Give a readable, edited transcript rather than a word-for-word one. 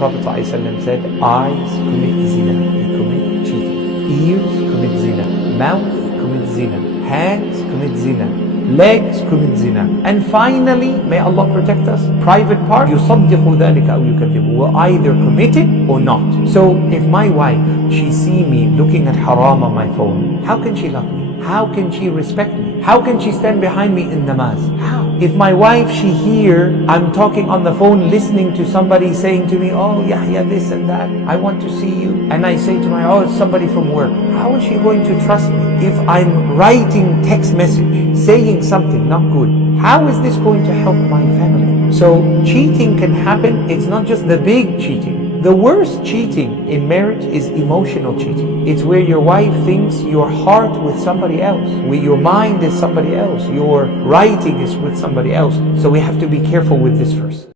Prophet ﷺ said, eyes commit zina, they commit cheating. Ears commit zina. Mouth commit zina. Hands commit zina. Legs commit zina. And finally, may Allah protect us, private part, يُصَدِّقُ ذَلِكَ أَوْ يُكَذِّبُ, will either commit it or not. So if my wife, she see me looking at haram on my phone, how can she love me? How can she respect me? How can she stand behind me in namaz? How? If my wife, she hear I'm talking on the phone, listening to somebody saying to me, oh Yahya, this and that, I want to see you, and I say to my, oh, it's somebody from work, how is she going to trust me if I'm writing text message saying something not good? How is this going to help my family? So cheating can happen. It's not just the big cheating. The worst cheating in marriage is emotional cheating. It's where your wife thinks your heart with somebody else, where your mind is somebody else, your writing is with somebody else. So we have to be careful with this first.